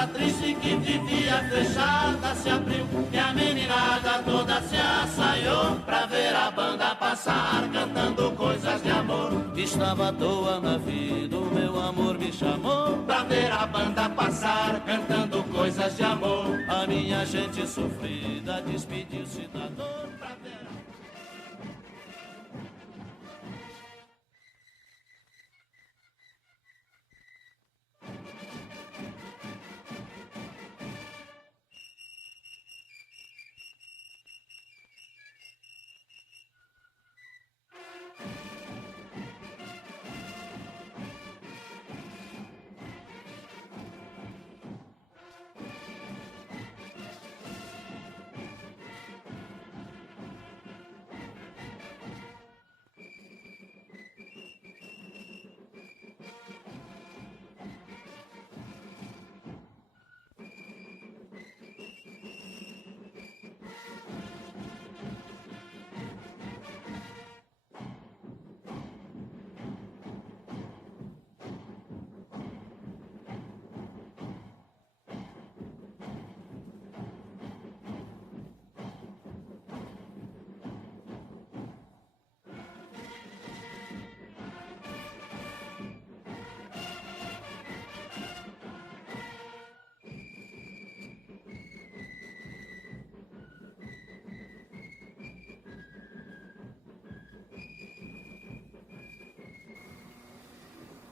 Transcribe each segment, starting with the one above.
porta triste que vivia fechada se abriu e a meninada toda se assaiou pra ver a banda passar cantando coisas de amor. Estava à toa na vida, o meu amor me chamou pra ver a banda passar cantando coisas de amor. A minha gente sofrida despediu-se da dor pra ver a...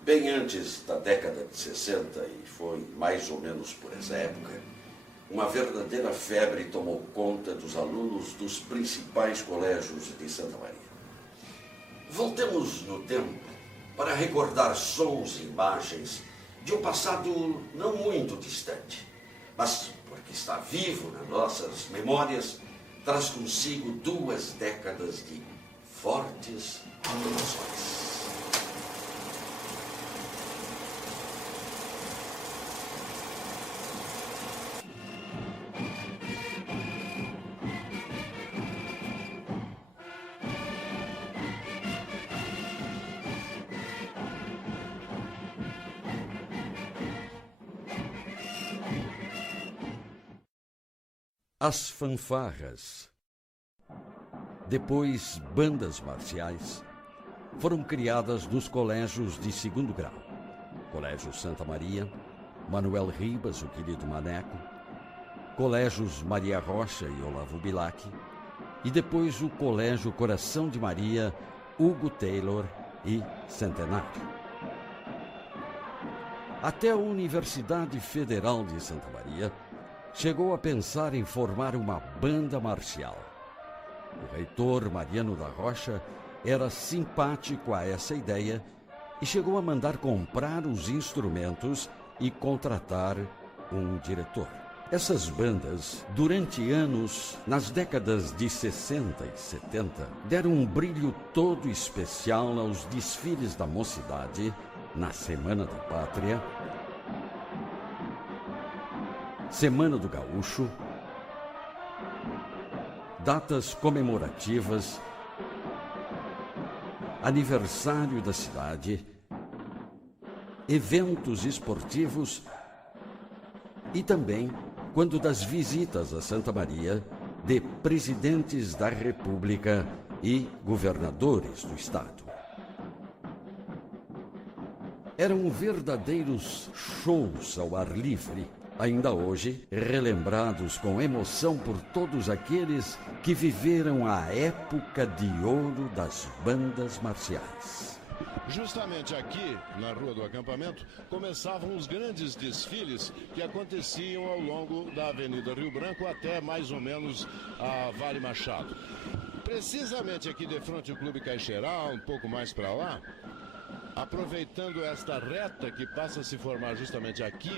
Bem antes da década de 60, e foi mais ou menos por essa época, uma verdadeira febre tomou conta dos alunos dos principais colégios de Santa Maria. Voltemos no tempo para recordar sons e imagens de um passado não muito distante, mas porque está vivo nas nossas memórias, traz consigo 2 décadas de fortes emoções. As fanfarras, depois bandas marciais, foram criadas nos colégios de 2º grau. Colégio Santa Maria, Manuel Ribas, o querido Maneco, Colégios Maria Rocha e Olavo Bilac, e depois o Colégio Coração de Maria, Hugo Taylor e Centenário. Até a Universidade Federal de Santa Maria chegou a pensar em formar uma banda marcial. O reitor Mariano da Rocha era simpático a essa ideia e chegou a mandar comprar os instrumentos e contratar um diretor. Essas bandas, durante anos, nas décadas de 60 e 70, deram um brilho todo especial aos desfiles da mocidade, na Semana da Pátria, Semana do Gaúcho, datas comemorativas, aniversário da cidade, eventos esportivos e também quando das visitas a Santa Maria de presidentes da República e governadores do estado. Eram verdadeiros shows ao ar livre, ainda hoje relembrados com emoção por todos aqueles que viveram a época de ouro das bandas marciais. Justamente aqui, na Rua do Acampamento, começavam os grandes desfiles que aconteciam ao longo da Avenida Rio Branco até mais ou menos a Vale Machado. Precisamente aqui de frente ao Clube Caixeral, um pouco mais para lá, aproveitando esta reta que passa a se formar justamente aqui,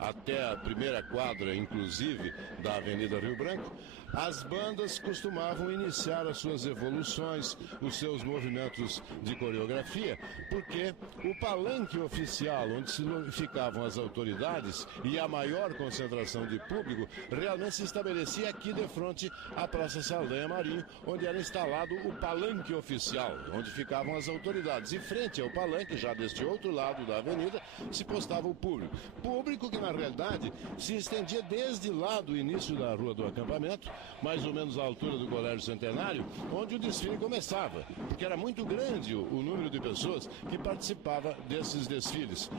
até a primeira quadra, inclusive, da Avenida Rio Branco, as bandas costumavam iniciar as suas evoluções, os seus movimentos de coreografia, porque o palanque oficial, onde se ficavam as autoridades e a maior concentração de público, realmente se estabelecia aqui de frente à Praça Saldanha Marinho, onde era instalado o palanque oficial, onde ficavam as autoridades. E frente ao palanque, já deste outro lado da avenida, se postava o público. Público que, na realidade, se estendia desde lá do início da Rua do Acampamento, mais ou menos à altura do Colégio Centenário, onde o desfile começava, porque era muito grande o número de pessoas que participava desses desfiles.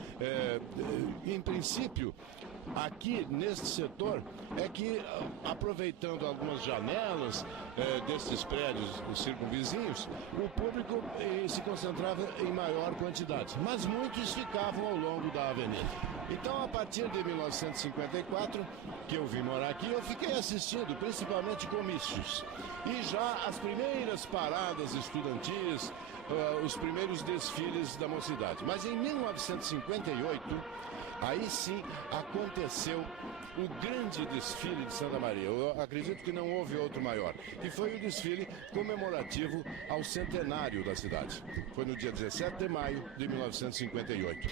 Em princípio, aqui neste setor é que, aproveitando algumas janelas desses prédios circunvizinhos, o público se concentrava em maior quantidade, mas muitos ficavam ao longo da avenida. Então, a partir de 1954, que eu vim morar aqui, eu fiquei assistindo principalmente comícios. E já as primeiras paradas estudantis, os primeiros desfiles da mocidade. Mas em 1958, aí sim aconteceu o grande desfile de Santa Maria. Eu acredito que não houve outro maior, que foi o desfile comemorativo ao centenário da cidade. Foi no dia 17 de maio de 1958.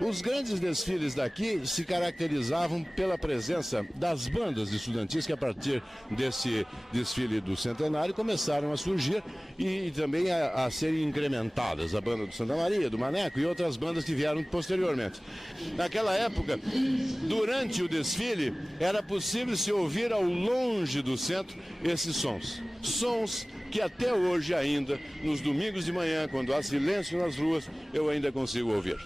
Os grandes desfiles daqui se caracterizavam pela presença das bandas estudantis que, a partir desse desfile do centenário, começaram a surgir e também a serem incrementadas. A banda do Santa Maria, do Maneco e outras bandas que vieram posteriormente. Naquela época, durante o desfile, era possível se ouvir ao longe do centro esses sons. Sons que até hoje ainda, nos domingos de manhã, quando há silêncio nas ruas, eu ainda consigo ouvir.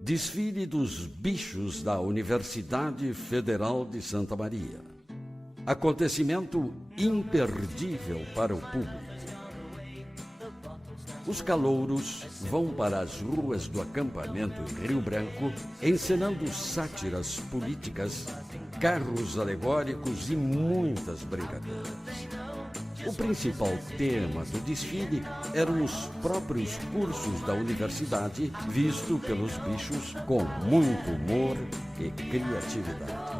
Desfile dos bichos da Universidade Federal de Santa Maria. Acontecimento imperdível para o público. Os calouros vão para as ruas do acampamento em Rio Branco, encenando sátiras políticas, carros alegóricos e muitas brincadeiras. O principal tema do desfile eram os próprios cursos da universidade, visto pelos bichos com muito humor e criatividade.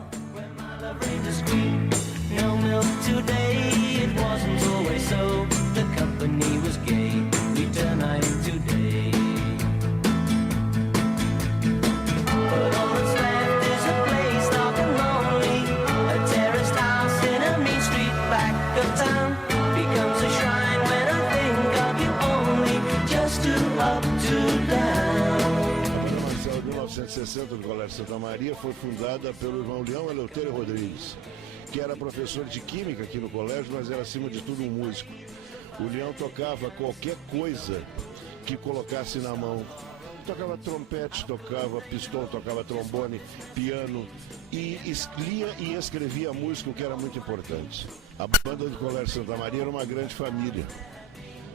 Do Colégio Santa Maria foi fundada pelo irmão Leão Eleutério Rodrigues, que era professor de química aqui no colégio, mas era acima de tudo um músico. O Leão tocava qualquer coisa que colocasse na mão. Tocava trompete, tocava pistão, tocava trombone, piano e lia e escrevia música, o que era muito importante. A banda do Colégio Santa Maria era uma grande família.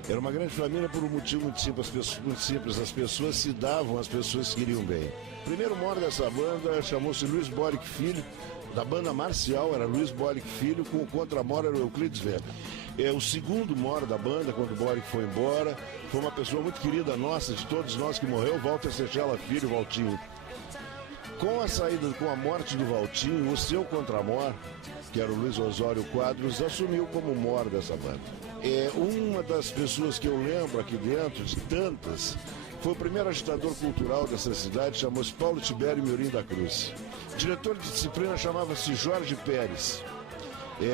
Era uma grande família por um motivo muito simples. As pessoas se davam, as pessoas queriam bem. O primeiro mor dessa banda chamou-se Luiz Boric Filho, da banda marcial era Luiz Boric Filho, com o contramor era o Euclides Velho. O segundo mor da banda, quando o Boric foi embora, foi uma pessoa muito querida nossa, de todos nós que morreu, Walter Sechela Filho, Valtinho. Com a morte do Valtinho, o seu contramor, que era o Luiz Osório Quadros, assumiu como mor dessa banda. Uma das pessoas que eu lembro aqui dentro, de tantas, foi o primeiro agitador cultural dessa cidade, chamou-se Paulo Tibério Miorim da Cruz. O diretor de disciplina chamava-se Jorge Pérez.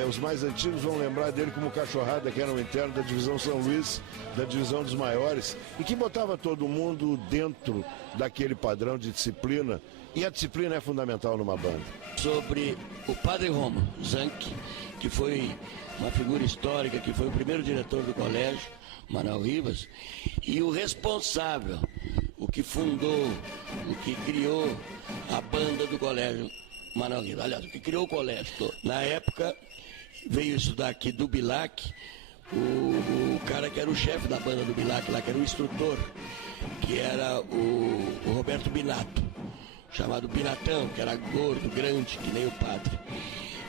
Os mais antigos vão lembrar dele como Cachorrada, que era um interno da divisão São Luís, da divisão dos maiores, e que botava todo mundo dentro daquele padrão de disciplina. E a disciplina é fundamental numa banda. Sobre o Padre Romo Zanck, que foi uma figura histórica, que foi o primeiro diretor do colégio, Manuel Ribas, e o responsável, o que fundou, o que criou a banda do colégio Manuel Ribas. Aliás, o que criou o colégio todo. Na época, veio estudar aqui do Bilac, o cara que era o chefe da banda do Bilac lá, que era o instrutor, que era o Roberto Binato, chamado Binatão, que era gordo, grande, que nem o padre.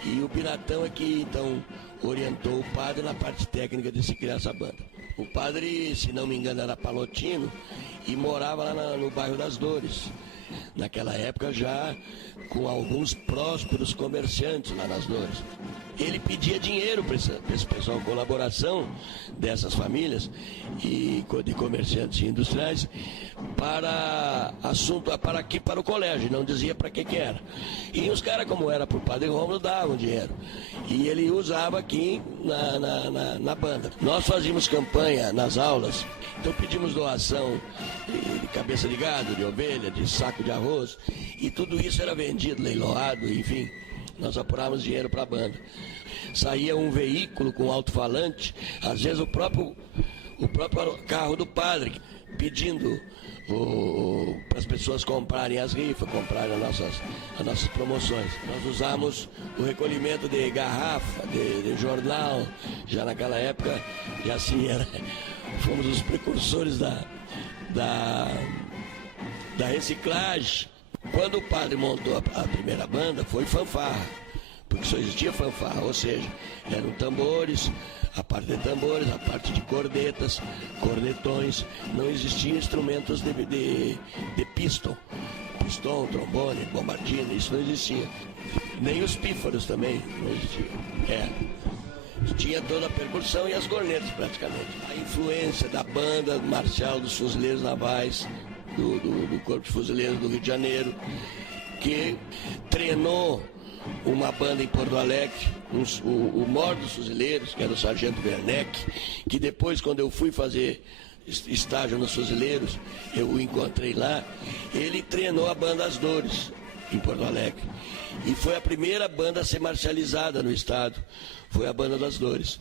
E o Binatão é que, então, orientou o padre na parte técnica de se criar essa banda. O padre, se não me engano, era palotino e morava lá no bairro das Dores. Naquela época já com alguns prósperos comerciantes lá nas Dores. Ele pedia dinheiro para esse pessoal, colaboração dessas famílias e de comerciantes industriais para o colégio, não dizia para que era. E os caras, como era para o Padre Rômulo, davam dinheiro. E ele usava aqui na banda. Nós fazíamos campanha nas aulas, então pedimos doação de cabeça de gado, de ovelha, de saco de arroz, e tudo isso era vendido, leiloado, enfim. Nós apurávamos dinheiro para a banda. Saía um veículo com alto-falante, às vezes o próprio carro do padre, pedindo para as pessoas comprarem as rifas, comprarem as nossas promoções. Nós usamos o recolhimento de garrafa, de jornal, já naquela época, já assim fomos os precursores da reciclagem. Quando o padre montou a primeira banda, foi fanfarra, porque só existia fanfarra, ou seja, eram tambores, a parte de tambores, a parte de cornetas, cornetões, não existiam instrumentos de pistão, trombone, bombardino, isso não existia. Nem os pífaros também não existiam. Tinha toda a percussão e as cornetas praticamente. A influência da banda marcial dos fuzileiros navais, do Corpo de Fuzileiros do Rio de Janeiro, que treinou uma banda em Porto Alegre, o maior dos fuzileiros, que era o Sargento Werneck, que depois, quando eu fui fazer estágio nos fuzileiros, eu o encontrei lá. Ele treinou a banda As Dores em Porto Alegre e foi a primeira banda a ser marcializada no estado, foi a banda das Dores.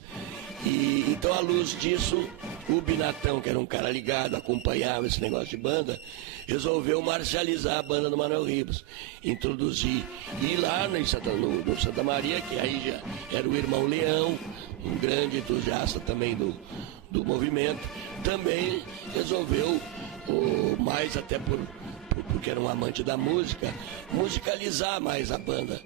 E então, à luz disso, o Binatão, que era um cara ligado, acompanhava esse negócio de banda, resolveu marcializar a banda do Manuel Ribas, introduzir. E lá no Santa Maria, que aí já era o irmão Leão, um grande entusiasta também do movimento, também resolveu, mais até porque era um amante da música, musicalizar mais a banda.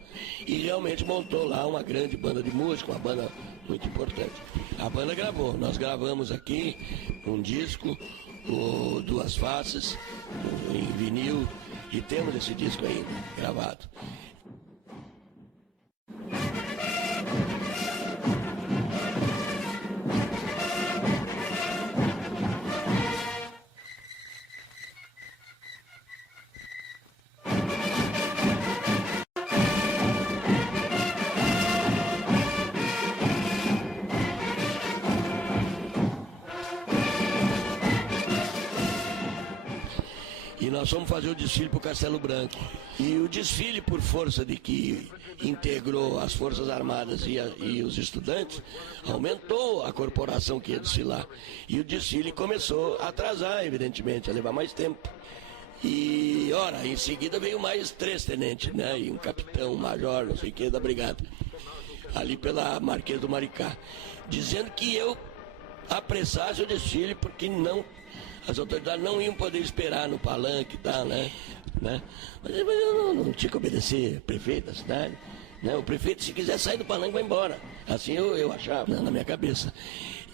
E realmente montou lá uma grande banda de música, uma banda muito importante. A banda gravou, nós gravamos aqui um disco, Duas Faces, em vinil, e temos esse disco ainda gravado. Nós fomos fazer o desfile para o Castelo Branco. E o desfile, por força de que integrou as Forças Armadas e os estudantes, aumentou a corporação que ia desfilar. E o desfile começou a atrasar, evidentemente, a levar mais tempo. E, ora, em seguida veio mais 3 tenentes, né? E um capitão, um major, não sei o que, da brigada. Ali pela Marquês do Maricá. Dizendo que eu apressasse o desfile porque as autoridades não iam poder esperar no palanque e tal, né? Mas eu não tinha que obedecer prefeito da cidade. Né? O prefeito, se quiser sair do palanque, vai embora. Assim eu achava, na minha cabeça.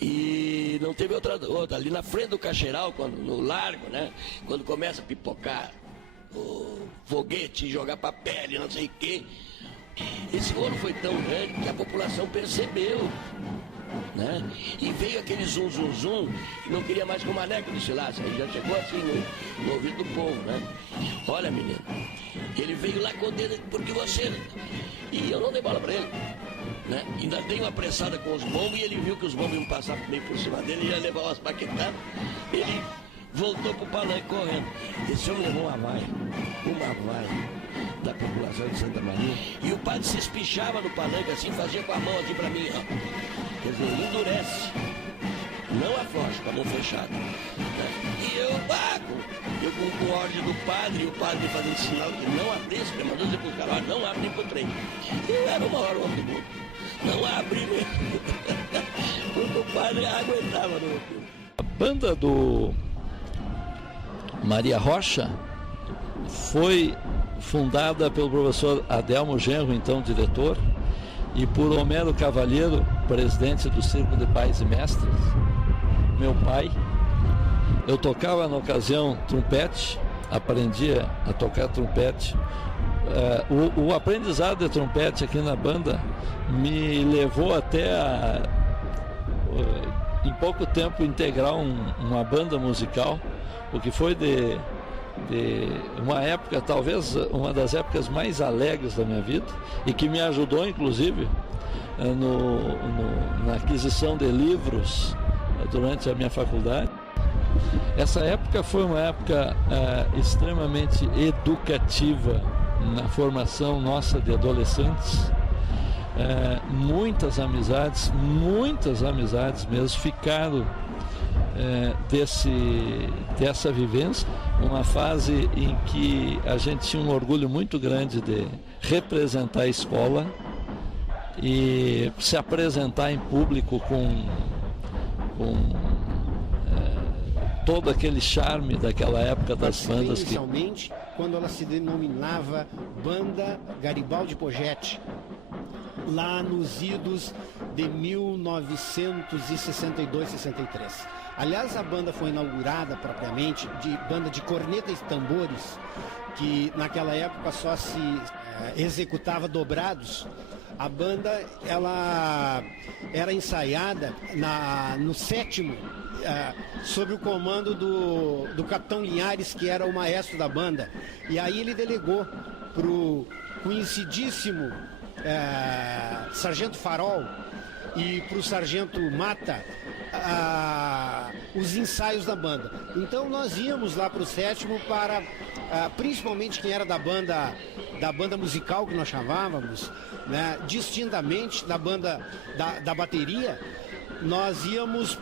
E não teve outra. Ali na frente do Caxeiral, no largo, né? Quando começa a pipocar o foguete e jogar papel e não sei o quê. Esse rolo foi tão grande que a população percebeu. Né? E veio aquele zum, e não queria mais que o Maneco desfilasse. Aí já chegou assim no ouvido do povo, né? Olha, menino, ele veio lá com o dedo porque você... E eu não dei bola pra ele. né? Ainda dei uma pressada com os bombos e ele viu que os bombos iam passar meio por cima dele e ia levar umas baquetadas. Ele voltou pro palanque correndo. Esse homem levou uma vaia da população de Santa Maria. E o padre se espichava no palanque assim, fazia com a mão aqui pra mim, ó. Quer dizer, endurece. Não afrouxa, com a mão fechada. E eu com o ordem do padre, e o padre fazendo sinal que não abrisse, ele mandou dizer pro cara, ó, não abre nem pro trem. E era uma hora, uma pergunta. Não abre mesmo. Porque o padre aguentava no. A banda do Maria Rocha foi fundada pelo professor Adelmo Genro, então diretor, e por Homero Cavalheiro, presidente do Círculo de Pais e Mestres, meu pai. Eu tocava na ocasião trompete, aprendia a tocar trompete. O aprendizado de trompete aqui na banda me levou até a, em pouco tempo, integrar uma banda musical, o que foi de uma época, talvez uma das épocas mais alegres da minha vida, e que me ajudou, inclusive, na aquisição de livros durante a minha faculdade. Essa época foi uma época extremamente educativa na formação nossa de adolescentes. Muitas amizades mesmo ficaram dessa vivência, uma fase em que a gente tinha um orgulho muito grande de representar a escola e se apresentar em público com todo aquele charme daquela época das bandas. Inicialmente, quando ela se denominava Banda Garibaldi Poggetti, lá nos idos de 1962-63. Aliás, a banda foi inaugurada propriamente de banda de corneta e tambores, que naquela época só se executava dobrados. A banda ela era ensaiada no sétimo, sob o comando do capitão Linhares, que era o maestro da banda. E aí ele delegou para o conhecidíssimo Sargento Farol e para o Sargento Mata os ensaios da banda. Então nós íamos lá para o sétimo para, principalmente quem era da banda musical, que nós chamávamos, né, distintamente da banda da bateria, nós íamos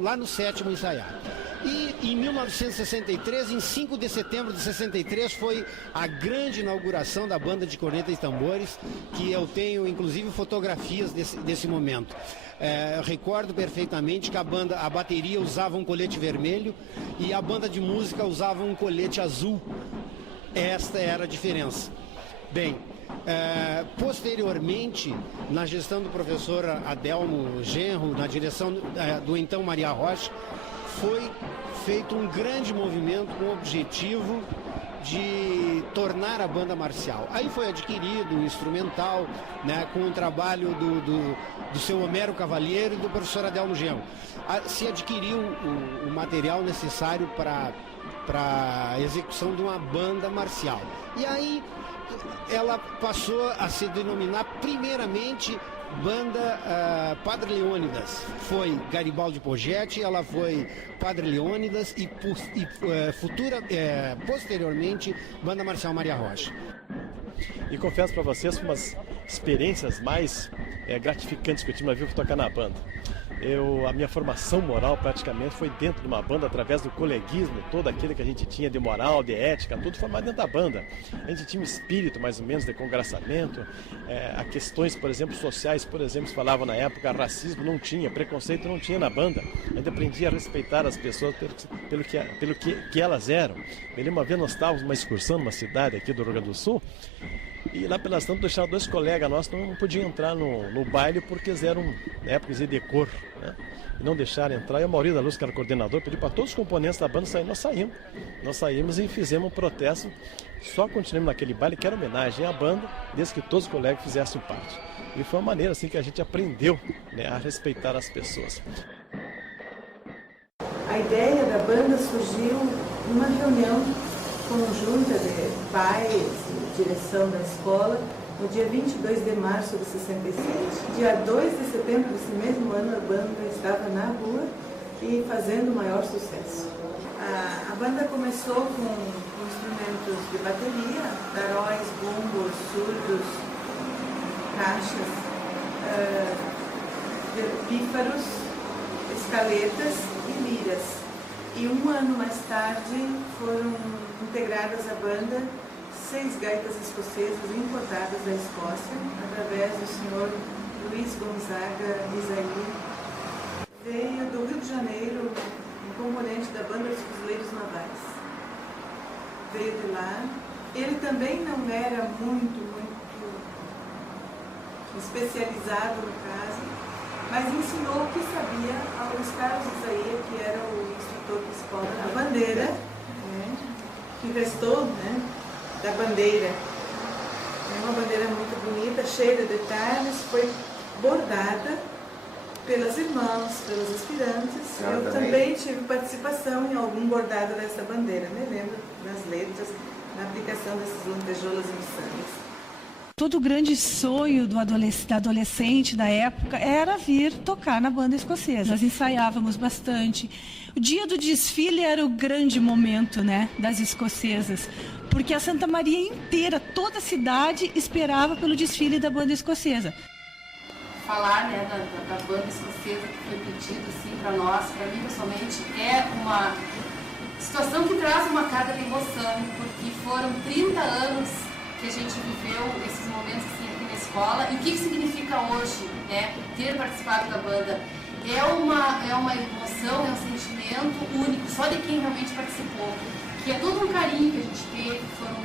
lá no sétimo ensaiar. E em 1963, em 5 de setembro de 63, foi a grande inauguração da banda de corneta e tambores, que eu tenho inclusive fotografias desse momento. Eu recordo perfeitamente que a bateria usava um colete vermelho e a banda de música usava um colete azul. Esta era a diferença. Bem, posteriormente, na gestão do professor Adelmo Genro, na direção do então Maria Rocha, foi feito um grande movimento com o objetivo de tornar a banda marcial. Aí foi adquirido um instrumental, né, com o trabalho do seu Homero Cavalheiro e do professor Adelmo Genro. Se adquiriu o material necessário para a execução de uma banda marcial. E aí ela passou a se denominar primeiramente Banda Padre Leônidas. Foi Garibaldi Poggetti, ela foi Padre Leônidas e posteriormente Banda Marcial Maria Rocha. E confesso para vocês, uma das experiências mais gratificantes que eu tive na vida foi tocar na banda. A minha formação moral praticamente foi dentro de uma banda, através do coleguismo, todo aquele que a gente tinha de moral, de ética, tudo formado dentro da banda. A gente tinha um espírito mais ou menos de congraçamento, a questões, por exemplo, sociais, por exemplo, se falava na época, racismo não tinha, preconceito não tinha na banda. A gente aprendia a respeitar as pessoas pelo que elas eram. Uma vez nós estávamos numa excursão numa cidade aqui do Rio Grande do Sul, e lá pelas tantas deixaram 2 colegas nossos não podiam entrar no baile porque eles eram, na época, de cor, né? E não deixaram entrar. E a Maurício da Luz, que era coordenador, pediu para todos os componentes da banda sair. Nós saímos e fizemos um protesto. Só continuamos naquele baile, que era homenagem à banda, desde que todos os colegas fizessem parte. E foi uma maneira assim que a gente aprendeu, né, a respeitar as pessoas. A ideia da banda surgiu numa reunião conjunta de pais, direção da escola, no dia 22 de março de 67. Dia 2 de setembro desse mesmo ano, a banda estava na rua e fazendo maior sucesso. A banda começou com instrumentos de bateria, taróis, bumbos, surdos, caixas, pífaros, escaletas e liras. E um ano mais tarde foram integradas à banda 6 gaitas escocesas importadas da Escócia, através do senhor Luís Gonzaga Isaí. Veio do Rio de Janeiro, um componente da banda dos Fuzileiros Navais. Veio de lá. Ele também não era muito especializado no caso, mas ensinou o que sabia ao Luís Carlos Isaí, que era o instrutor principal da bandeira, né, que restou, né, da bandeira. É uma bandeira muito bonita, cheia de detalhes, foi bordada pelas irmãs, pelas aspirantes. Eu também tive participação em algum bordado dessa bandeira, me lembro das letras, na aplicação dessas lantejoulas insanas. Todo o grande sonho da adolescente da época era vir tocar na banda escocesa. Nós ensaiávamos bastante. O dia do desfile era o grande momento, né, das escocesas, porque a Santa Maria inteira, toda a cidade esperava pelo desfile da banda escocesa. Falar, né, da banda escocesa que foi pedido assim, para nós, para mim pessoalmente, é uma situação que traz uma carga de emoção, porque foram 30 anos que a gente viveu esses momentos assim, aqui na escola. E o que significa hoje, né, ter participado da banda? É uma emoção, é um sentimento único, só de quem realmente participou. Que é todo um carinho que a gente teve, foram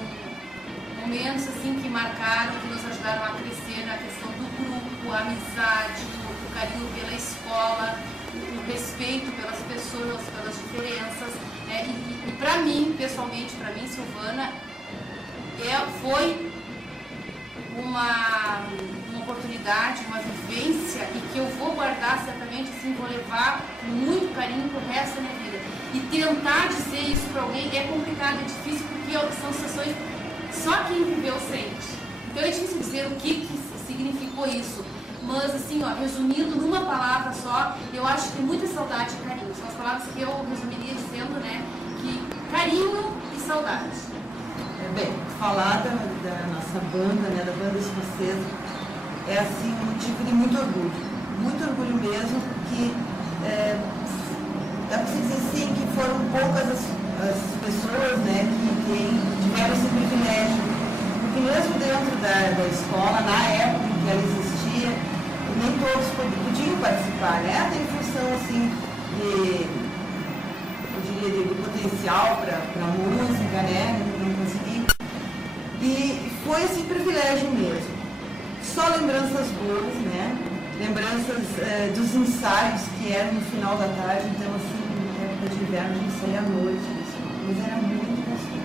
momentos assim, que marcaram, que nos ajudaram a crescer na questão do grupo, a amizade, o carinho pela escola, o respeito pelas pessoas, pelas diferenças. Né? E para mim, pessoalmente, para mim, Silvana, foi uma oportunidade, uma vivência, e que eu vou guardar certamente, assim, vou levar com muito carinho pro resto da minha vida. E tentar dizer isso para alguém é complicado, é difícil, porque são sensações só quem viveu sente. Então é difícil dizer o que significou isso. Mas assim, ó, resumindo numa palavra só, eu acho que muita saudade e carinho. São as palavras que eu resumiria dizendo, né, que carinho e saudade. Bem, falar da nossa banda, né, da banda escocesa, é assim um motivo de muito orgulho mesmo, porque dá para dizer assim que foram poucas as pessoas, né, que tiveram esse privilégio, porque mesmo dentro da escola, na época em que ela existia, nem todos podiam participar, né, até em função assim de potencial para música, né, não conseguia. E foi assim, privilégio mesmo. Só lembranças boas, né? Lembranças dos ensaios que eram no final da tarde, então assim, na época de inverno a gente saía à noite, mas era muito gostoso.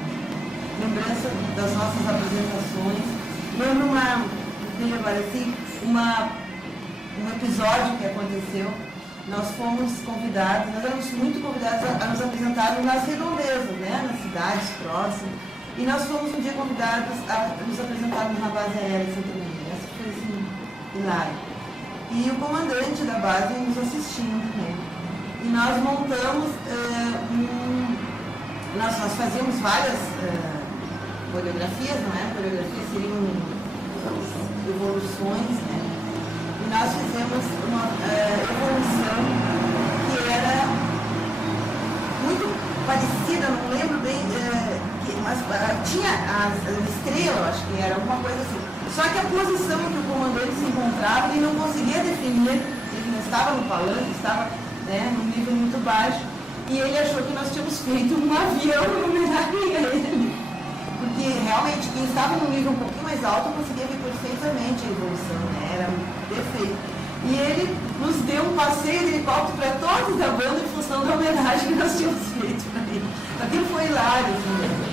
Lembrança das nossas apresentações. Lembro agora assim, um episódio que aconteceu. Nós fomos convidados, nós éramos muito convidados a nos apresentar nas redondezas, né? Nas cidades próximas. E nós fomos um dia convidados a nos apresentarmos na base aérea de Santa Maria. Essa foi assim, hilário. E o comandante da base nos assistindo também. E nós montamos, nós fazíamos várias coreografias, não é? Coreografias seriam evoluções, né? E nós fizemos uma evolução que era muito parecida, não lembro bem, mas tinha a estrela, acho que era alguma coisa assim. Só que a posição que o comandante se encontrava, ele não conseguia definir, ele não estava no palanque, estava, né, num nível muito baixo, e ele achou que nós tínhamos feito um avião em homenagem a ele. Porque realmente quem estava num nível um pouquinho mais alto conseguia ver perfeitamente a evolução, né? Era perfeito. E ele nos deu um passeio de helicóptero para todos da banda em função da homenagem que nós tínhamos feito para ele. Aquilo foi hilário, assim.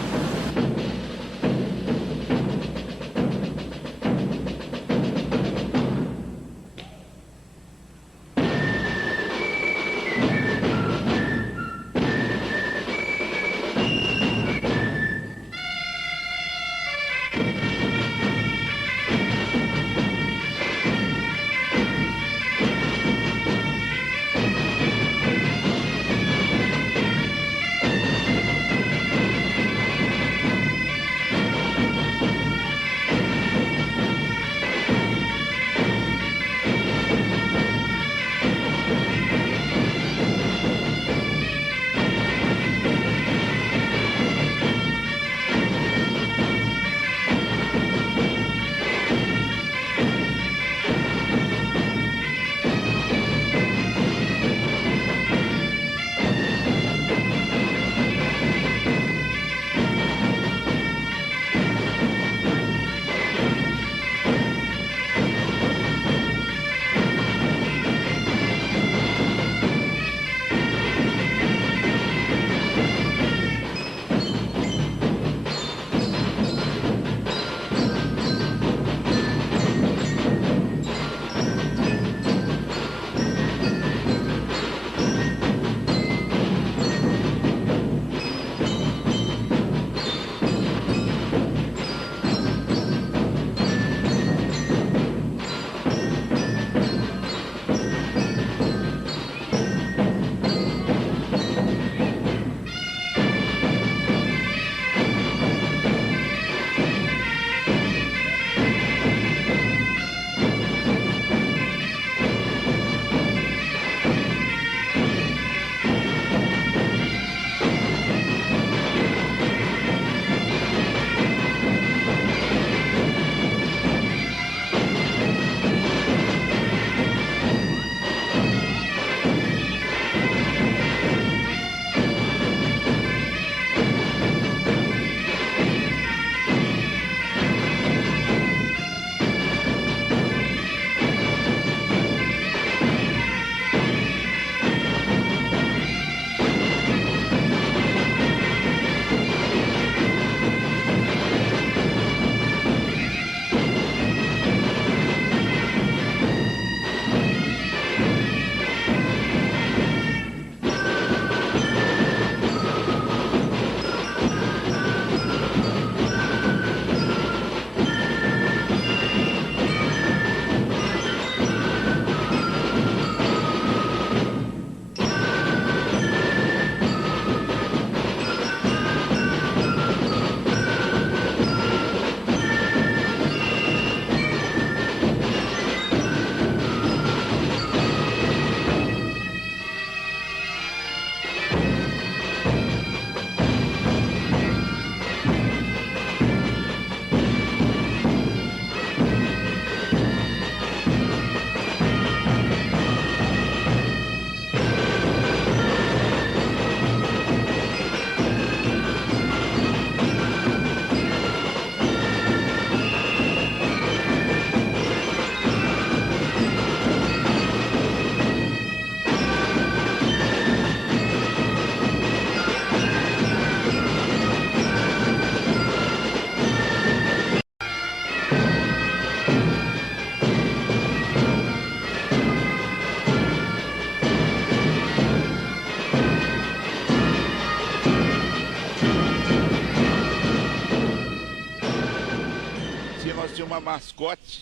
uma mascote,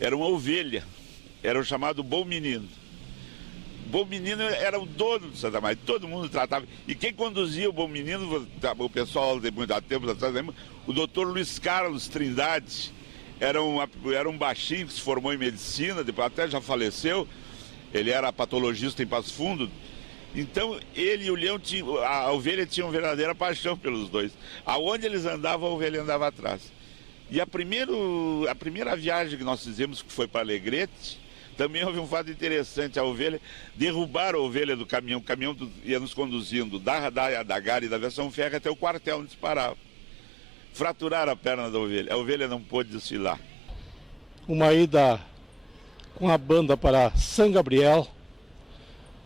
era uma ovelha, era o chamado Bom Menino. Bom Menino era o dono do Santa Maria, todo mundo tratava. E quem conduzia o Bom Menino, o pessoal de muito tempo atrás, o doutor Luiz Carlos Trindade, era um baixinho que se formou em medicina, depois até já faleceu, ele era patologista em Passo Fundo. Então ele e o leão, a ovelha tinha uma verdadeira paixão pelos dois. Aonde eles andavam, a ovelha andava atrás. E a primeira viagem que nós fizemos, que foi para Alegrete, também houve um fato interessante. A ovelha, derrubaram a ovelha do caminhão, o caminhão ia nos conduzindo da Gare e da Aviação Ferro até o quartel onde disparava. Fraturaram a perna da ovelha, a ovelha não pôde desfilar. Uma ida com a banda para São Gabriel,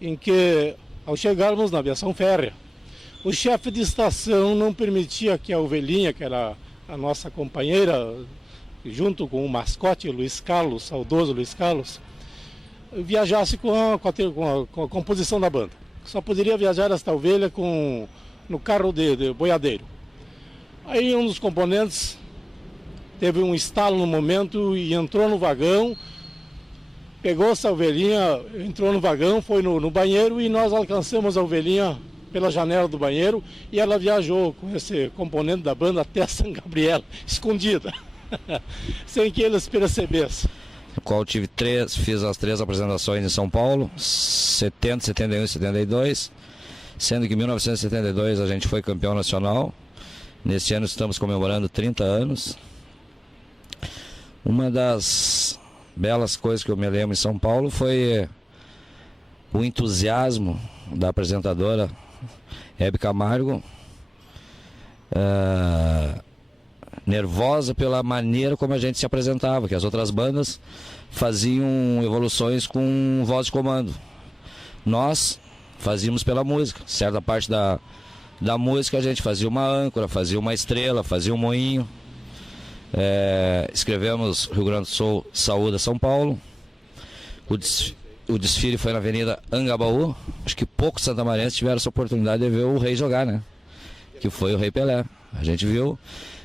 em que, ao chegarmos na Aviação Férrea, o chefe de estação não permitia que a ovelhinha, que era a nossa companheira, junto com o mascote Luiz Carlos, saudoso Luiz Carlos, viajasse com a composição da banda. Só poderia viajar esta ovelha no carro de boiadeiro. Aí um dos componentes teve um estalo no momento e entrou no vagão, pegou essa ovelhinha, entrou no vagão, foi no banheiro e nós alcançamos a ovelhinha pela janela do banheiro e ela viajou com esse componente da banda até São Gabriel, escondida, sem que eles percebessem. No qual fiz as 3 apresentações em São Paulo, 70, 71 e 72, sendo que em 1972 a gente foi campeão nacional. Neste ano estamos comemorando 30 anos. Uma das belas coisas que eu me lembro em São Paulo foi o entusiasmo da apresentadora Hebe Camargo, nervosa pela maneira como a gente se apresentava, que as outras bandas faziam evoluções com voz de comando. Nós fazíamos pela música. Certa parte da música a gente fazia uma âncora, fazia uma estrela, fazia um moinho. Escrevemos Rio Grande do Sul, Saúde, São Paulo. O desfile foi na Avenida Angabaú. Acho que poucos santamarenses tiveram essa oportunidade de ver o Rei jogar, né? Que foi o Rei Pelé. A gente viu,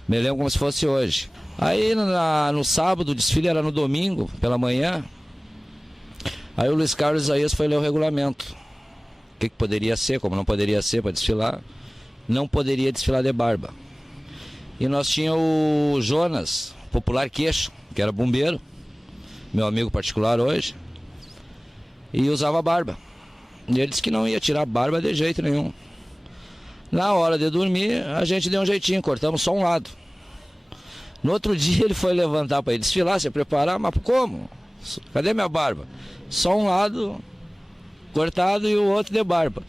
me lembro como se fosse hoje. Aí no sábado, o desfile era no domingo, pela manhã. Aí o Luiz Carlos Isaías foi ler o regulamento. O que poderia ser, como não poderia ser para desfilar. Não poderia desfilar de barba. E nós tínhamos o Jonas, popular Queixo, que era bombeiro, meu amigo particular hoje, e usava barba. E ele disse que não ia tirar barba de jeito nenhum. Na hora de dormir, a gente deu um jeitinho, cortamos só um lado. No outro dia ele foi levantar para ir desfilar, se preparar, mas como? Cadê minha barba? Só um lado cortado e o outro de barba.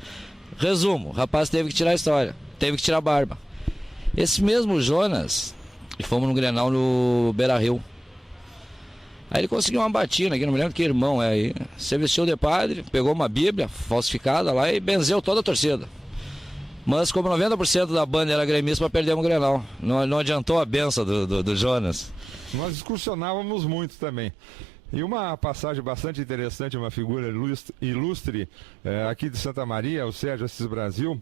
Resumo, o rapaz teve que tirar a história, teve que tirar a barba. Esse mesmo Jonas, fomos no Grenal no Beira-Rio. Aí ele conseguiu uma batina aqui, não me lembro que irmão é aí. Se vestiu de padre, pegou uma bíblia falsificada lá e benzeu toda a torcida. Mas como 90% da banda era gremista, perdemos o Grenal. Não adiantou a benção do Jonas. Nós excursionávamos muito também. E uma passagem bastante interessante, uma figura ilustre aqui de Santa Maria, o Sérgio Assis Brasil,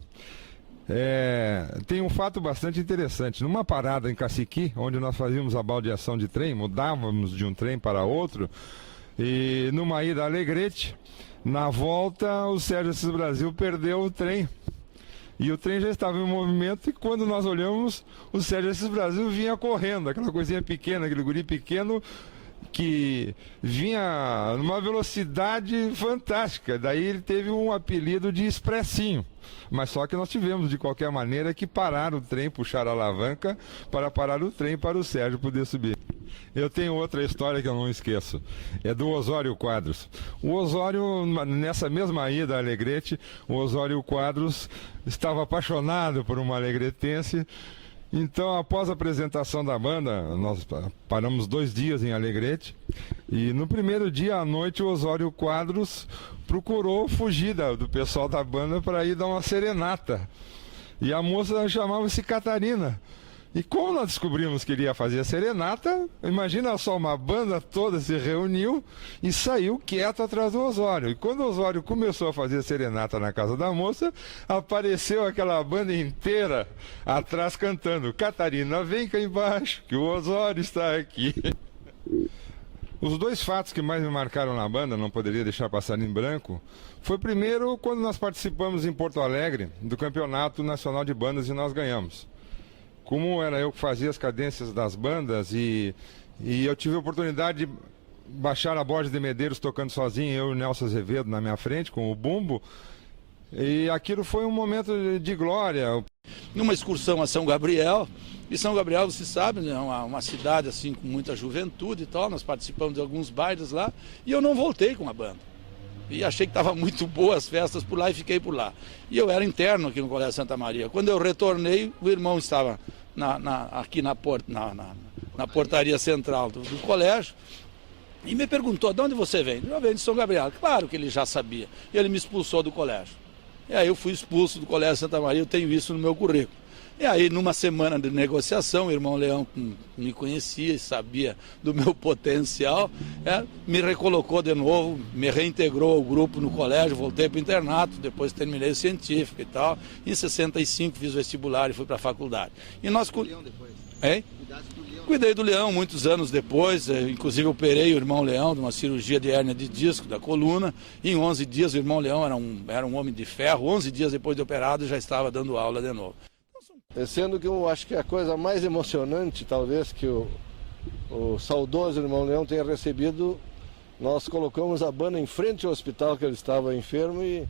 tem um fato bastante interessante. Numa parada em Caciqui, onde nós fazíamos a baldeação de trem, mudávamos de um trem para outro, e numa ida a Alegrete, na volta o Sérgio Assis Brasil perdeu o trem. E o trem já estava em movimento e quando nós olhamos, o Sérgio Assis Brasil vinha correndo, aquela coisinha pequena, aquele guri pequeno, que vinha numa velocidade fantástica. Daí ele teve um apelido de Expressinho. Mas só que nós tivemos, de qualquer maneira, que parar o trem, puxar a alavanca para parar o trem para o Sérgio poder subir. Eu tenho outra história que eu não esqueço. É do Osório Quadros. O Osório, nessa mesma ida a Alegrete, o Osório Quadros estava apaixonado por uma alegretense. Então, após a apresentação da banda, nós paramos 2 dias em Alegrete. E no primeiro dia à noite, o Osório Quadros procurou fugir do pessoal da banda para ir dar uma serenata. E a moça chamava-se Catarina. E como nós descobrimos que ele ia fazer a serenata, imagina só, uma banda toda se reuniu e saiu quieto atrás do Osório. E quando o Osório começou a fazer a serenata na casa da moça, apareceu aquela banda inteira atrás cantando: Catarina, vem cá embaixo, que o Osório está aqui. Os dois fatos que mais me marcaram na banda, não poderia deixar passar em branco, foi primeiro quando nós participamos em Porto Alegre do Campeonato Nacional de Bandas e nós ganhamos. Como era eu que fazia as cadências das bandas e eu tive a oportunidade de baixar a Borges de Medeiros tocando sozinho, eu e o Nelson Azevedo na minha frente com o bumbo, e aquilo foi um momento de glória. Numa excursão a São Gabriel, e São Gabriel, você sabe, é uma cidade assim com muita juventude e tal, nós participamos de alguns bailes lá, e eu não voltei com a banda. E achei que estava muito boa as festas por lá e fiquei por lá. E eu era interno aqui no Colégio Santa Maria. Quando eu retornei, o irmão estava aqui na portaria central do colégio e me perguntou: de onde você vem? Eu venho de São Gabriel. Claro que ele já sabia. E ele me expulsou do colégio. E aí eu fui expulso do Colégio Santa Maria, eu tenho isso no meu currículo. E aí, numa semana de negociação, o irmão Leão me conhecia e sabia do meu potencial, me recolocou de novo, me reintegrou ao grupo no colégio, voltei para o internato, depois terminei o científico e tal. Em 65 fiz vestibular e fui para a faculdade. E nós... Cuidei do Leão muitos anos depois, inclusive operei o irmão Leão de uma cirurgia de hérnia de disco da coluna. E em 11 dias o irmão Leão era um homem de ferro, 11 dias depois de operado já estava dando aula de novo. Sendo que eu acho que a coisa mais emocionante, talvez, que o saudoso irmão Leão tenha recebido, nós colocamos a banda em frente ao hospital que ele estava enfermo e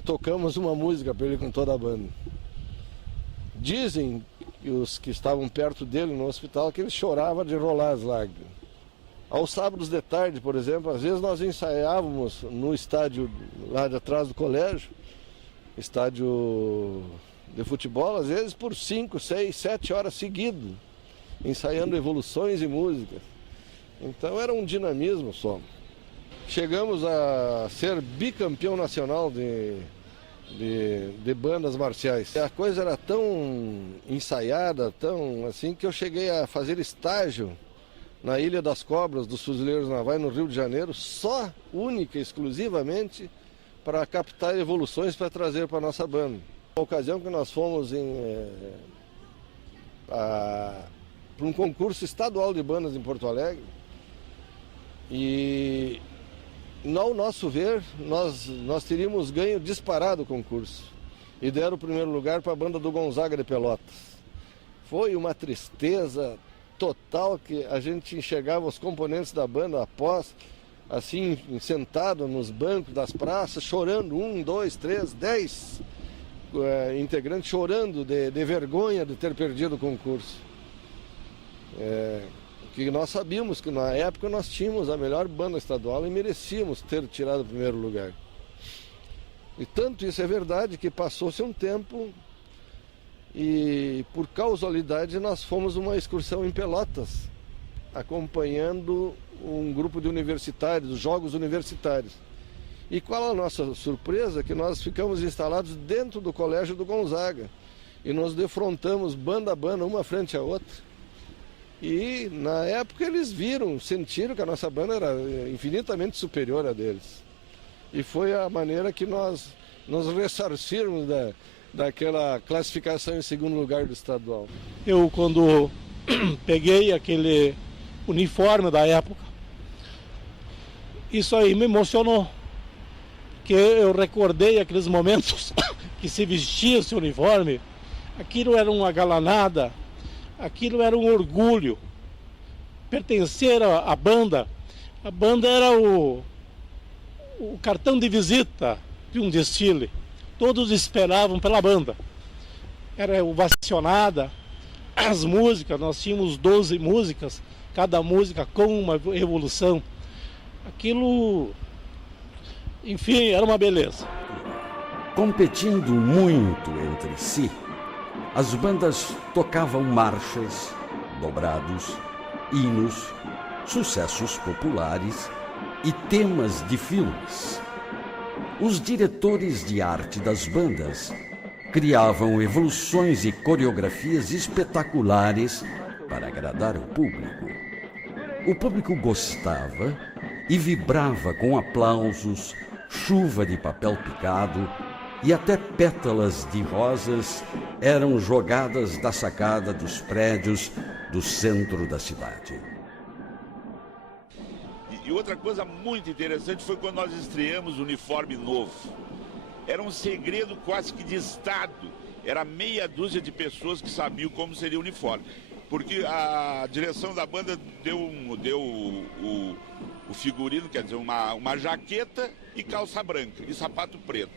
tocamos uma música para ele com toda a banda. Dizem os que estavam perto dele no hospital que ele chorava de rolar as lágrimas. Aos sábados de tarde, por exemplo, às vezes nós ensaiávamos no estádio lá de atrás do colégio, estádio de futebol, às vezes por 5, 6, 7 horas seguidas, ensaiando evoluções e músicas. Então era um dinamismo só. Chegamos a ser bicampeão nacional de bandas marciais. A coisa era tão ensaiada, tão assim, que eu cheguei a fazer estágio na Ilha das Cobras, dos Fuzileiros Navais, no Rio de Janeiro, só, única e exclusivamente, para captar evoluções para trazer para a nossa banda. Na ocasião que nós fomos para um concurso estadual de bandas em Porto Alegre, e ao nosso ver, nós teríamos ganho disparado o concurso e deram o primeiro lugar para a banda do Gonzaga de Pelotas. Foi uma tristeza total que a gente enxergava os componentes da banda após, assim, sentado nos bancos das praças, chorando, 1, 2, 3, 10 integrantes chorando de vergonha de ter perdido o concurso. Que nós sabíamos que na época nós tínhamos a melhor banda estadual e merecíamos ter tirado o primeiro lugar. E tanto isso é verdade que passou-se um tempo e por causalidade nós fomos uma excursão em Pelotas, acompanhando um grupo de universitários, jogos universitários. E qual a nossa surpresa? Que nós ficamos instalados dentro do colégio do Gonzaga e nos defrontamos banda a banda, uma frente à outra. E na época eles sentiram que a nossa banda era infinitamente superior a deles. E foi a maneira que nós nos ressarcirmos daquela classificação em segundo lugar do estadual. Eu, quando peguei aquele uniforme da época, isso aí me emocionou. Que eu recordei aqueles momentos que se vestia esse uniforme, aquilo era uma galanada, aquilo era um orgulho, pertencer à banda. A banda era o cartão de visita de um desfile, todos esperavam pela banda. Era ovacionada, as músicas, nós tínhamos 12 músicas, cada música com uma evolução. Aquilo... Enfim, era uma beleza. Competindo muito entre si, as bandas tocavam marchas, dobrados, hinos, sucessos populares e temas de filmes. Os diretores de arte das bandas criavam evoluções e coreografias espetaculares para agradar o público. O público gostava e vibrava com aplausos, chuva de papel picado e até pétalas de rosas eram jogadas da sacada dos prédios do centro da cidade. E outra coisa muito interessante foi quando nós estreamos o uniforme novo. Era um segredo quase que de Estado. Era meia dúzia de pessoas que sabiam como seria o uniforme. Porque a direção da banda deu o figurino, quer dizer, uma jaqueta e calça branca e sapato preto.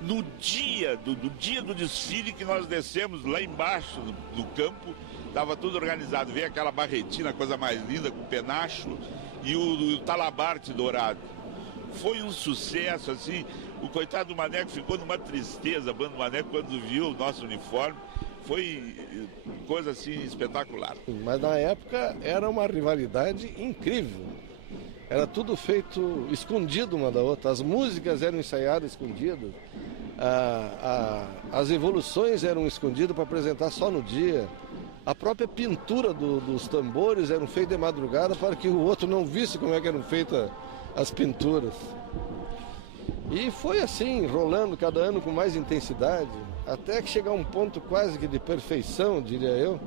No dia do desfile que nós descemos lá embaixo do campo, estava tudo organizado. Veio aquela barretina, coisa mais linda, com penacho e o talabarte dourado. Foi um sucesso, assim. O coitado do Maneco ficou numa tristeza, a banda do Maneco, quando viu o nosso uniforme. Foi coisa assim espetacular. Mas na época era uma rivalidade incrível. Era tudo feito escondido uma da outra. As músicas eram ensaiadas escondidas. As evoluções eram escondidas para apresentar só no dia. A própria pintura dos tambores eram feitas de madrugada para que o outro não visse como é que eram feitas as pinturas. E foi assim, rolando cada ano com mais intensidade, até que chegar a um ponto quase que de perfeição, diria eu.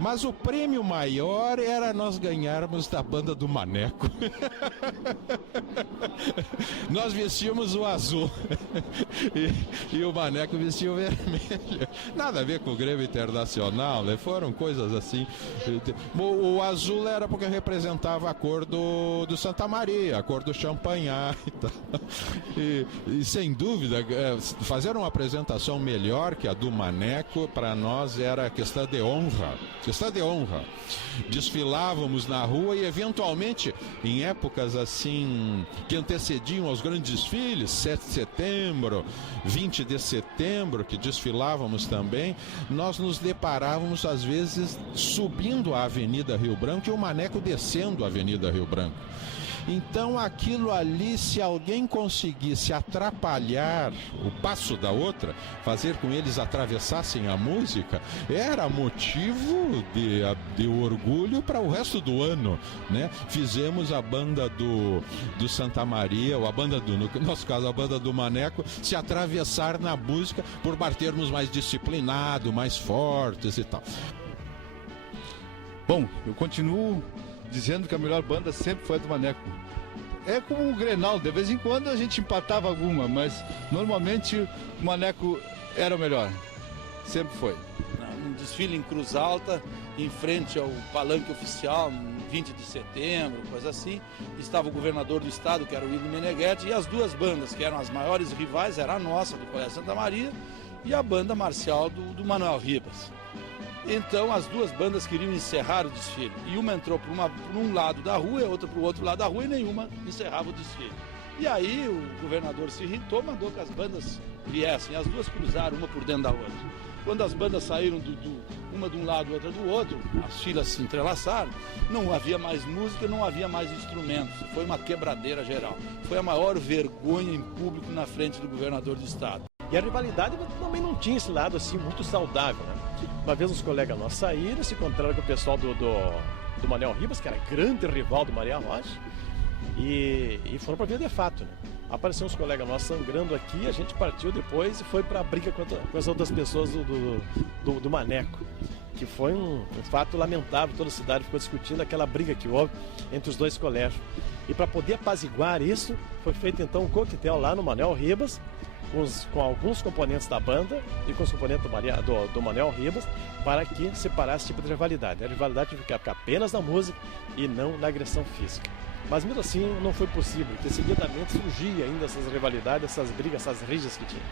Mas o prêmio maior era nós ganharmos da banda do Maneco. Nós vestíamos o azul e o Maneco vestia o vermelho. Nada a ver com o Grêmio Internacional, né? Foram coisas assim. O azul era porque representava a cor do Santa Maria, a cor do Champanhar e tal. E sem dúvida, fazer uma apresentação melhor que a do Maneco, para nós era questão de honra. Questão de honra. Desfilávamos na rua e eventualmente em épocas assim que antecediam aos grandes desfiles, 7 de setembro, 20 de setembro, que desfilávamos também, nós nos deparávamos às vezes subindo a Avenida Rio Branco e o Maneco descendo a Avenida Rio Branco. Então aquilo ali, se alguém conseguisse atrapalhar o passo da outra, fazer com eles atravessassem a música, era motivo de orgulho para o resto do ano, né? Fizemos a banda do Santa Maria, ou a banda no nosso caso a banda do Maneco, se atravessar na música por batermos mais disciplinado, mais fortes e tal. Bom, eu continuo dizendo que a melhor banda sempre foi a do Maneco. É como o Grenal, de vez em quando a gente empatava alguma, mas normalmente o Maneco era o melhor. Sempre foi. Um desfile em Cruz Alta, em frente ao palanque oficial, 20 de setembro, coisa assim. Estava o governador do estado, que era o Willy Meneghetti, e as duas bandas, que eram as maiores rivais, era a nossa, do Colégio Santa Maria, e a banda marcial do Manuel Ribas. Então as duas bandas queriam encerrar o desfile. E uma entrou por um lado da rua e a outra para o outro lado da rua e nenhuma encerrava o desfile. E aí o governador se irritou, mandou que as bandas viessem. As duas cruzaram uma por dentro da outra. Quando as bandas saíram uma de um lado e outra do outro, as filas se entrelaçaram, não havia mais música, não havia mais instrumentos. Foi uma quebradeira geral. Foi a maior vergonha em público na frente do governador do estado. E a rivalidade também não tinha esse lado assim muito saudável, né? Uma vez uns colegas nossos saíram, se encontraram com o pessoal do Manuel Ribas, que era grande rival do Maria Rocha, e foram para a Via de Fato, né? Apareceram uns colegas nossos sangrando aqui, a gente partiu depois e foi para a briga com as outras pessoas do Maneco, que foi um fato lamentável. Toda a cidade ficou discutindo aquela briga que houve entre os dois colégios. E para poder apaziguar isso, foi feito então um coquetel lá no Manuel Ribas, com alguns componentes da banda e com os componentes do Manuel Ribas, para que separasse esse tipo de rivalidade. A rivalidade tinha que ficar apenas na música e não na agressão física. Mas mesmo assim não foi possível, porque seguidamente surgia ainda essas rivalidades, essas brigas, essas rixas que tinha.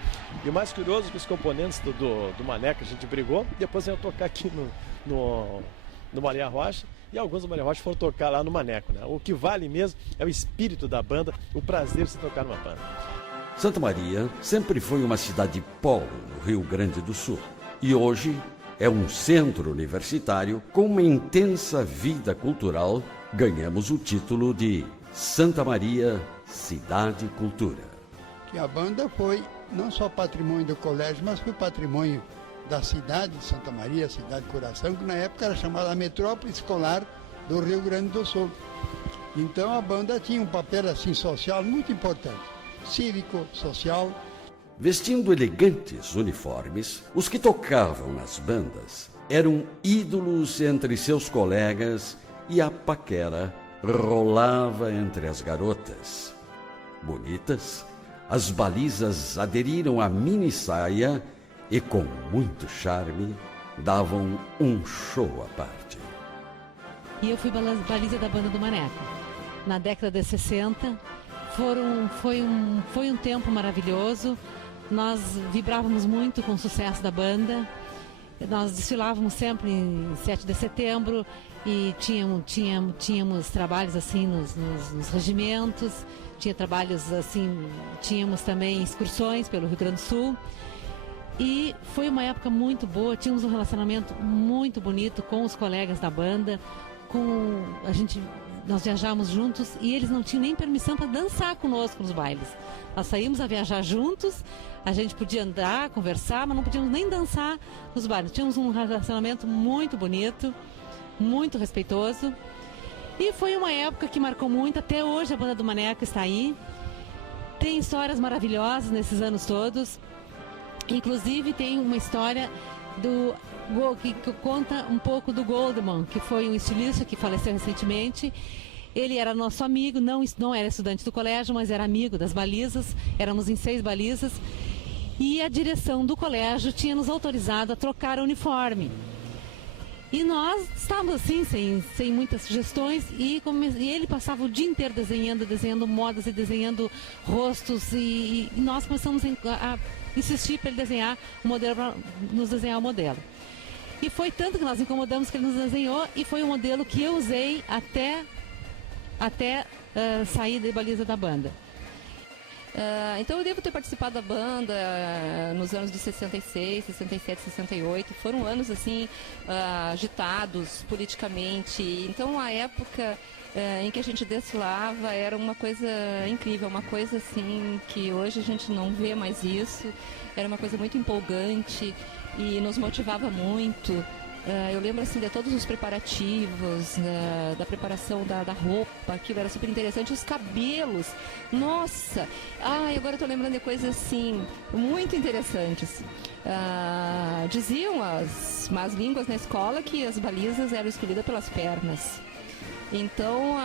E o mais curioso é que os componentes do Maneco a gente brigou, depois iam tocar aqui no Maria Rocha, e alguns do Maria Rocha foram tocar lá no Maneco, né? O que vale mesmo é o espírito da banda, o prazer de se tocar numa banda. Santa Maria sempre foi uma cidade polo no Rio Grande do Sul e hoje é um centro universitário com uma intensa vida cultural. Ganhamos o título de Santa Maria Cidade Cultura. Que a banda foi não só patrimônio do colégio, mas foi patrimônio da cidade de Santa Maria, cidade de coração, que na época era chamada a Metrópole Escolar do Rio Grande do Sul. Então a banda tinha um papel assim social muito importante, cívico, social. Vestindo elegantes uniformes, os que tocavam nas bandas eram ídolos entre seus colegas e a paquera rolava entre as garotas. Bonitas, as balizas aderiram à mini saia e, com muito charme, davam um show à parte. E eu fui baliza da banda do Maneco. Na década de 60, foi um tempo maravilhoso. Nós vibrávamos muito com o sucesso da banda. Nós desfilávamos sempre em 7 de setembro e tínhamos trabalhos assim nos regimentos. Tinha trabalhos assim, tínhamos também excursões pelo Rio Grande do Sul. E foi uma época muito boa, tínhamos um relacionamento muito bonito com os colegas da banda. Nós viajávamos juntos e eles não tinham nem permissão para dançar conosco nos bailes. Nós saímos a viajar juntos, a gente podia andar, conversar, mas não podíamos nem dançar nos bailes. Tínhamos um relacionamento muito bonito, muito respeitoso. E foi uma época que marcou muito. Até hoje a banda do Maneco está aí. Tem histórias maravilhosas nesses anos todos. Inclusive tem uma história que conta um pouco do Goldman, que foi um estilista que faleceu recentemente. Ele era nosso amigo, não era estudante do colégio, mas era amigo das balizas. Éramos em 6 balizas. E a direção do colégio tinha nos autorizado a trocar o uniforme. E nós estávamos assim, sem muitas sugestões, e ele passava o dia inteiro desenhando modas e desenhando rostos, e nós começamos a insistir para ele desenhar o modelo, para nos desenhar o modelo. E foi tanto que nós incomodamos que ele nos desenhou, e foi o modelo que eu usei até sair da baliza da banda. Então eu devo ter participado da banda nos anos de 66, 67, 68. Foram anos assim agitados politicamente. Então a época em que a gente desfilava era uma coisa incrível, uma coisa assim que hoje a gente não vê mais isso. Era uma coisa muito empolgante e nos motivava muito. Eu lembro assim de todos os preparativos, da preparação da roupa, aquilo era super interessante, os cabelos, nossa, agora eu tô lembrando de coisas assim, muito interessantes. Diziam as más línguas na escola que as balizas eram escolhidas pelas pernas. Então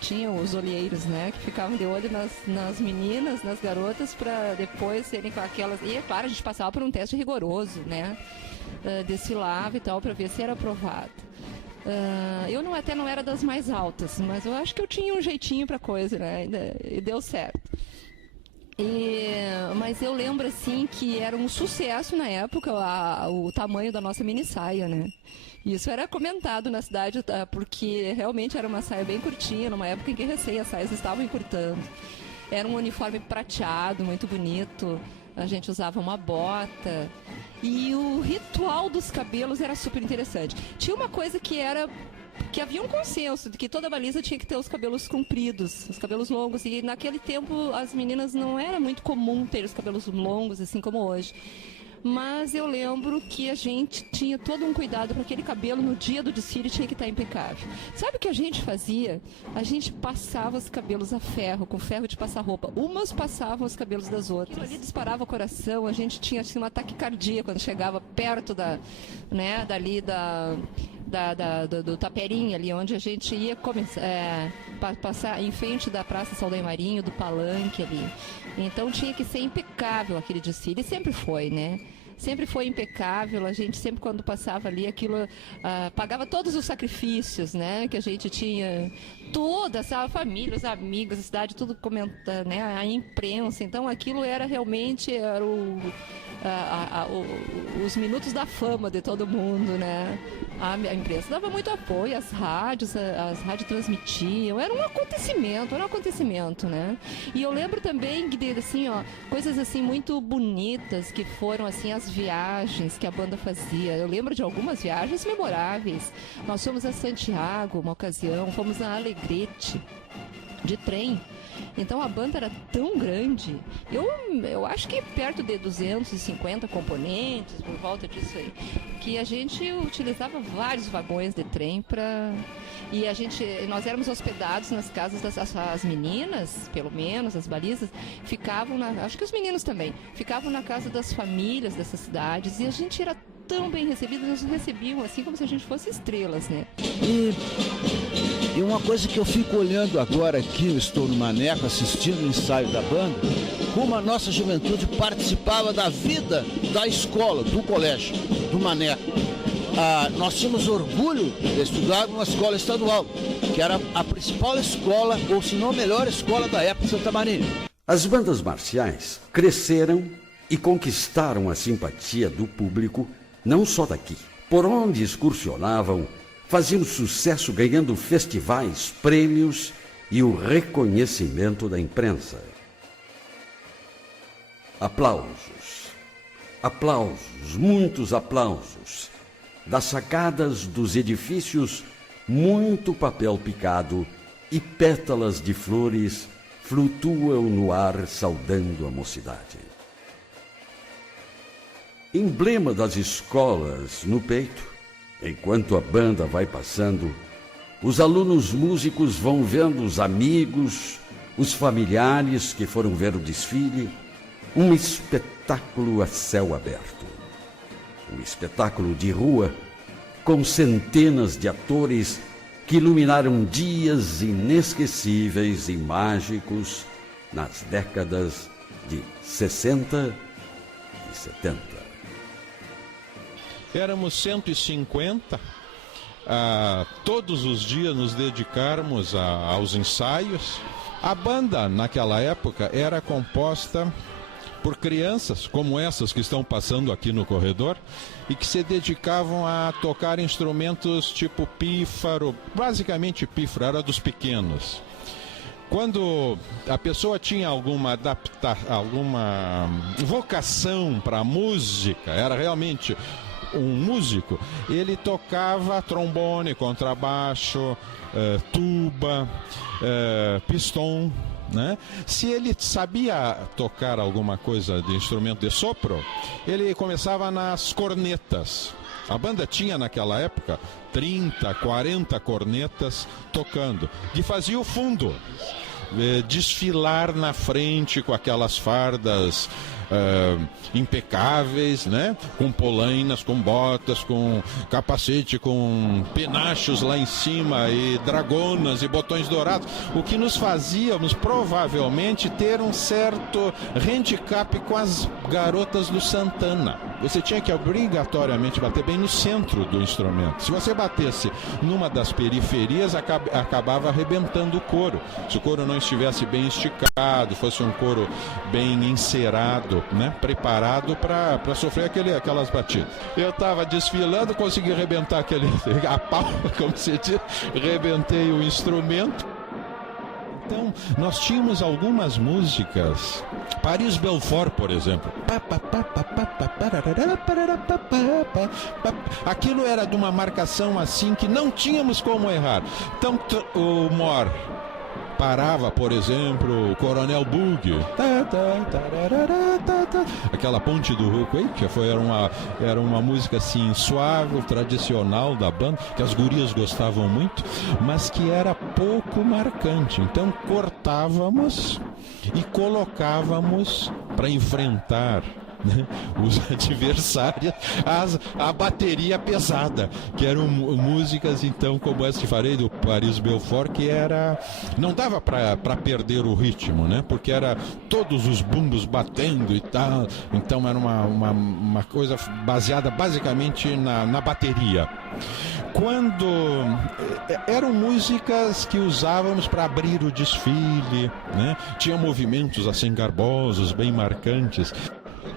tinha os olheiros, né, que ficavam de olho nas meninas, nas garotas, para depois serem com aquelas. E é claro, a gente passava por um teste rigoroso, né? Desfilava e tal para ver se era aprovado. Eu até não era das mais altas, mas eu acho que eu tinha um jeitinho para coisa, né? E deu certo. Mas eu lembro assim que era um sucesso na época o tamanho da nossa mini saia, né? Isso era comentado na cidade porque realmente era uma saia bem curtinha, numa época em que as saias estavam encurtando. Era um uniforme prateado, muito bonito. A gente usava uma bota. E o ritual dos cabelos era super interessante. Tinha uma coisa que havia um consenso de que toda baliza tinha que ter os cabelos compridos, os cabelos longos. E naquele tempo as meninas não era muito comum ter os cabelos longos, assim como hoje. Mas eu lembro que a gente tinha todo um cuidado para aquele cabelo no dia do desfile tinha que estar impecável. Sabe o que a gente fazia? A gente passava os cabelos a ferro, com ferro de passar roupa. Umas passavam os cabelos das outras. Aquilo ali disparava o coração, a gente tinha assim, uma taquicardia quando chegava perto do Taperinha, ali onde a gente ia passar em frente da Praça Saldanha Marinho, do Palanque ali. Então tinha que ser impecável aquele desfile, e sempre foi, né? Sempre foi impecável, a gente sempre quando passava ali aquilo, pagava todos os sacrifícios, né? Que a gente tinha, toda a família, os amigos, a cidade, tudo comentando, né? A imprensa, então aquilo era realmente, os minutos da fama de todo mundo, né? A imprensa dava muito apoio, as rádios transmitiam, era um acontecimento, né? E eu lembro também de, assim, coisas assim muito bonitas que foram assim as viagens que a banda fazia. Eu lembro de algumas viagens memoráveis. Nós fomos a Santiago uma ocasião, fomos a Alegrete de trem. Então a banda era tão grande, eu acho que perto de 250 componentes, por volta disso aí, que a gente utilizava vários vagões de trem e nós éramos hospedados nas casas as meninas, pelo menos as balizas, acho que os meninos também, ficavam na casa das famílias dessas cidades, e a gente era tão bem recebido, nos recebiam assim como se a gente fosse estrelas, né? E uma coisa que eu fico olhando agora aqui, eu estou no Maneco assistindo o ensaio da banda, como a nossa juventude participava da vida da escola, do colégio, do Maneco. Nós tínhamos orgulho de estudar numa escola estadual, que era a principal escola, ou se não a melhor escola da época de Santa Maria. As bandas marciais cresceram e conquistaram a simpatia do público, não só daqui. Por onde excursionavam, faziam sucesso ganhando festivais, prêmios e o reconhecimento da imprensa. Aplausos, muitos aplausos. Das sacadas dos edifícios, muito papel picado e pétalas de flores flutuam no ar saudando a mocidade. Emblema das escolas no peito, enquanto a banda vai passando, os alunos músicos vão vendo os amigos, os familiares que foram ver o desfile, um espetáculo a céu aberto. Um espetáculo de rua com centenas de atores que iluminaram dias inesquecíveis e mágicos nas décadas de 60 e 70. Éramos 150, todos os dias nos dedicarmos aos ensaios. A banda, naquela época, era composta por crianças como essas que estão passando aqui no corredor e que se dedicavam a tocar instrumentos tipo pífaro, basicamente pífaro, era dos pequenos. Quando a pessoa tinha alguma vocação para a música, era realmente um músico, ele tocava trombone, contrabaixo, tuba, pistão, né? Se ele sabia tocar alguma coisa de instrumento de sopro, ele começava nas cornetas. A banda tinha naquela época 30, 40 cornetas tocando, que fazia o fundo, desfilar na frente com aquelas fardas impecáveis, né? Com polainas, com botas, com capacete, com penachos lá em cima e dragonas e botões dourados, o que nos fazíamos provavelmente ter um certo handicap com as garotas do Santana. Você tinha que obrigatoriamente bater bem no centro do instrumento. Se você batesse numa das periferias, acabava arrebentando o couro. Se o couro não estivesse bem esticado, fosse um couro bem encerado, né? Preparado para sofrer aquelas batidas. Eu estava desfilando, consegui arrebentar a pau, como se diz, arrebentei o instrumento. Então, nós tínhamos algumas músicas, Paris Belfort, por exemplo. Aquilo era de uma marcação assim que não tínhamos como errar. Então, o Mor parava, por exemplo, o Coronel Bug, aquela ponte do Ruco, que era uma música assim suave, tradicional da banda, que as gurias gostavam muito, mas que era pouco marcante. Então cortávamos e colocávamos para enfrentar, né, os adversários, a bateria pesada, que eram músicas então como essa que falei do Paris Belfort, que não dava para perder o ritmo, né, porque era todos os bumbos batendo e tal, então era uma coisa baseada basicamente na bateria. Quando eram músicas que usávamos para abrir o desfile, né, tinha movimentos assim garbosos, bem marcantes.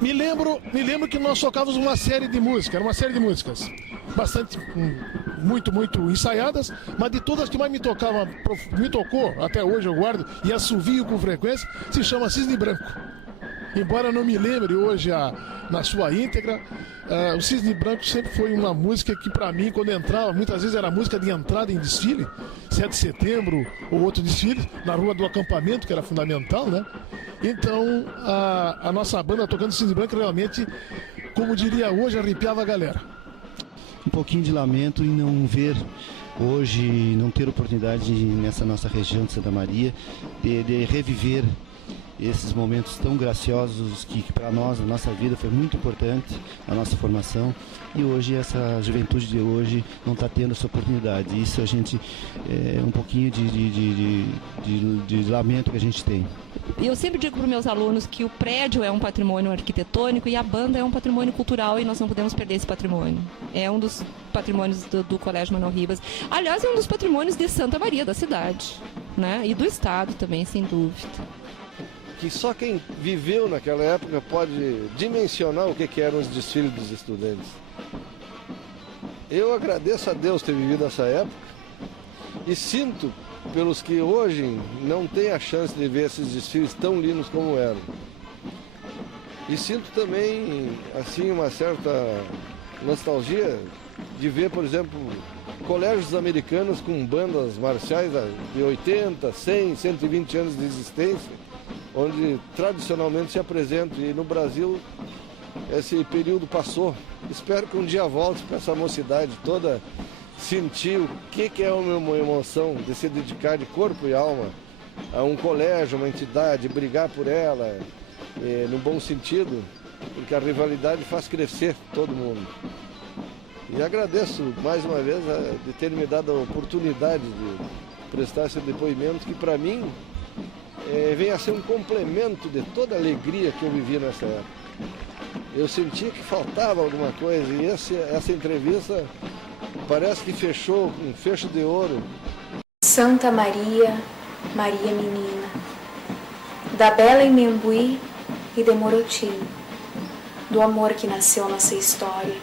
Me lembro que nós tocávamos uma série de músicas, bastante, muito ensaiadas, mas de todas que mais me tocou, até hoje eu guardo, e assovio com frequência, se chama Cisne Branco. embora não me lembre hoje na sua íntegra, o Cisne Branco sempre foi uma música que para mim, quando entrava, muitas vezes era música de entrada em desfile, 7 de setembro ou outro desfile, na Rua do Acampamento, que era fundamental, né? Então, a nossa banda tocando Cisne Branco realmente, como diria hoje, arrepiava a galera. Um pouquinho de lamento em não ver hoje, não ter oportunidade nessa nossa região de Santa Maria de reviver esses momentos tão graciosos que para nós, na nossa vida, foi muito importante, a nossa formação, e hoje essa juventude de hoje não está tendo essa oportunidade. Isso a gente é um pouquinho de lamento que a gente tem. E eu sempre digo para os meus alunos que o prédio é um patrimônio arquitetônico e a banda é um patrimônio cultural, e nós não podemos perder esse patrimônio. É um dos patrimônios do Colégio Manuel Ribas. Aliás, é um dos patrimônios de Santa Maria, da cidade, né? E do estado também, sem dúvida. Que só quem viveu naquela época pode dimensionar o que eram os desfiles dos estudantes. Eu agradeço a Deus ter vivido essa época e sinto pelos que hoje não têm a chance de ver esses desfiles tão lindos como eram. E sinto também, assim, uma certa nostalgia de ver, por exemplo, colégios americanos com bandas marciais de 80, 100, 120 anos de existência, onde tradicionalmente se apresenta, e no Brasil esse período passou. Espero que um dia volte para essa mocidade toda sentir o que é uma emoção de se dedicar de corpo e alma a um colégio, uma entidade, brigar por ela, no bom sentido, porque a rivalidade faz crescer todo mundo. E agradeço mais uma vez de ter me dado a oportunidade de prestar esse depoimento, que para mim vem a ser um complemento de toda a alegria que eu vivi nessa época. Eu sentia que faltava alguma coisa, e essa entrevista parece que fechou com um fecho de ouro. Santa Maria, Maria Menina, da Bela Imembuí e de Morotim, do amor que nasceu nossa história.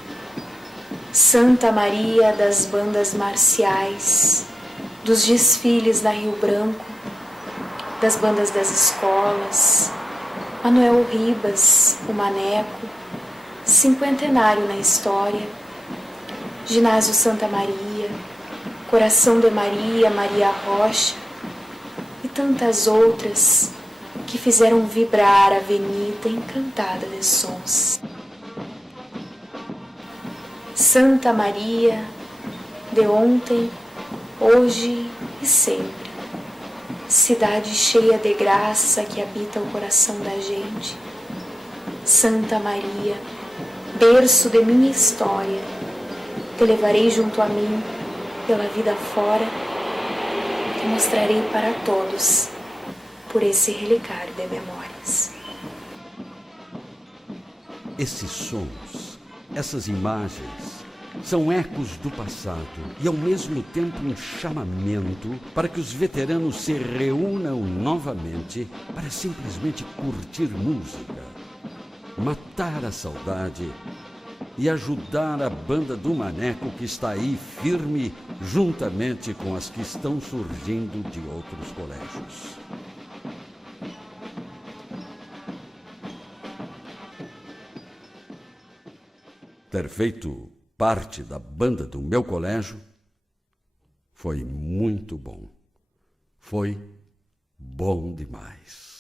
Santa Maria das bandas marciais, dos desfiles na Rio Branco, das bandas das escolas, Manuel Ribas, o Maneco, cinquentenário na história, Ginásio Santa Maria, Coração de Maria, Maria Rocha e tantas outras que fizeram vibrar a avenida encantada de sons. Santa Maria, de ontem, hoje e sempre, cidade cheia de graça que habita o coração da gente. Santa Maria, berço de minha história, te levarei junto a mim pela vida fora, te mostrarei para todos por esse relicário de memórias. Esses sons, essas imagens, são ecos do passado e, ao mesmo tempo, um chamamento para que os veteranos se reúnam novamente para simplesmente curtir música, matar a saudade e ajudar a banda do Maneco, que está aí firme, juntamente com as que estão surgindo de outros colégios. Ter feito parte da banda do meu colégio foi muito bom. Foi bom demais.